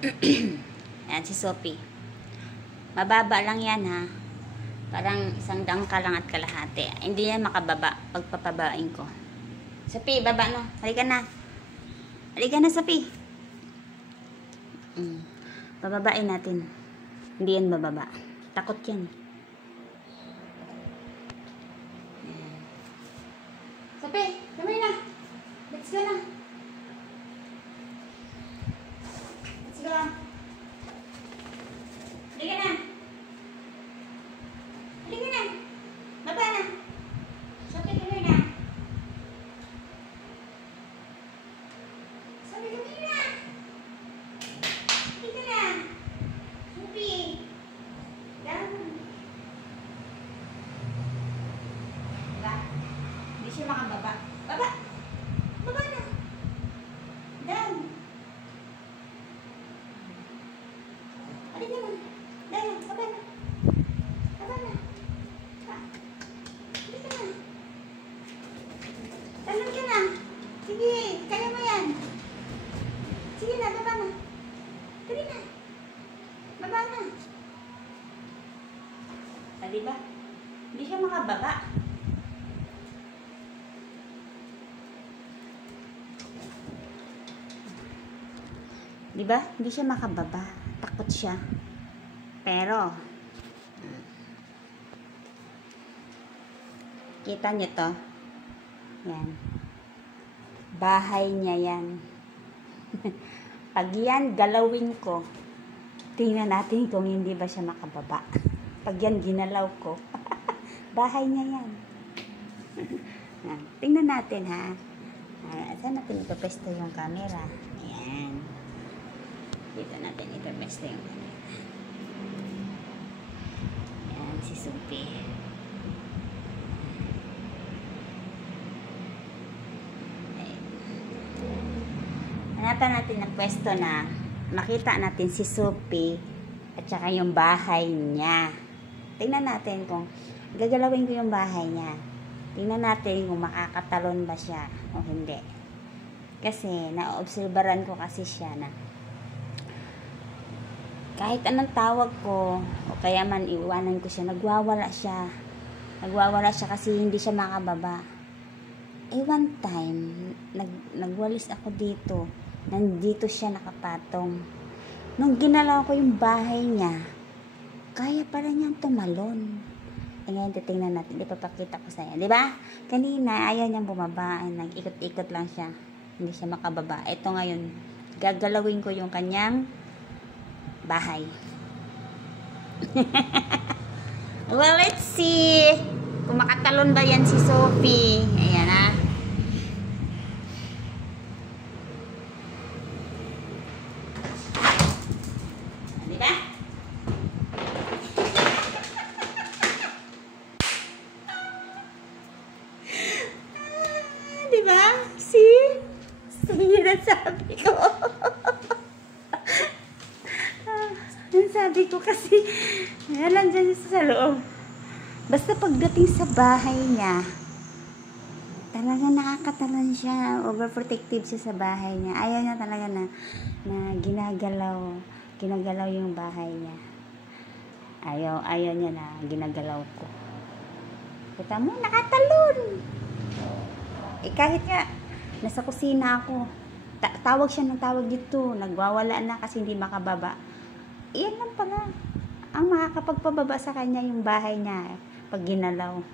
Ayan si Sophie. Mababa lang yan ha. Parang isang dangka lang at kalahati. Hindi yan makababa pag papabain ko. Sophie, baba na. Halika na. Halika na, Sophie. Pababain natin. Hindi yan bababa. Takot yan. Sophie, kamay na. Let's go na. Let's go. Halika na. Halika na. Baba na. Sophie, kamay na. Sophie, kamay na. Halika na. Sophie. Down. Diba? Hindi siya makababa. Baba. Baba na. Down. Halika na. Down. Baba na. Baba na. Halika na. Talon ka na. Sige. Kaya mo yan. Sige na. Baba na. Sige na. Baba na. Diba? Hindi siya makababa. Diba? Hindi siya makababa. Takot siya. Pero, kita niyo to? Yan. Bahay niya yan. Pag yan, galawin ko. Tingnan natin kung hindi ba siya makababa. Pag yan ginalaw ko, bahay niya yan. Tingnan natin ha. Saan natin ipapesto yung camera? Ayan. Dito natin ipapesto yung camera. Ayan, si Sophie. Hanapan natin ng pwesto na makita natin si Sophie at saka yung bahay niya. Tingnan natin kung gagalawin ko yung bahay niya. Tingnan natin kung makakatalon ba siya o hindi. Kasi naobserbaran ko kasi siya na kahit anong tawag ko o kaya man iwanan ko siya, nagwawala siya. Nagwawala siya kasi hindi siya makababa. One time, nagwalis ako dito. Nandito siya nakapatong. Nung ginalaw ko yung bahay niya, kaya pala niyang tumalon. Ngayon, titingnan natin. Ipapakita ko sa iyo. Diba? Kanina, ayaw niyang bumaba. Nag-ikot-ikot lang siya. Hindi siya makababa. Ito ngayon, gagalawin ko yung kanyang bahay. Well, let's see. Kung makatalon ba yan si Sophie. Ayan ha. Diba? See? Sabi ko. Sabi ko kasi nandiyan siya sa loob. Basta pagdating sa bahay niya, talaga nakakatalon siya. Overprotective siya sa bahay niya. Ayaw niya talaga na ginagalaw yung bahay niya. Ayaw niya na ginagalaw ko. Kita mo, nakatalon. Kahit nga, nasa kusina ako, tawag siya ng tawag dito, nagwawala na kasi hindi makababa. Iyan lang pala, ang makakapagpababa sa kanya yung bahay niya, pag ginalaw.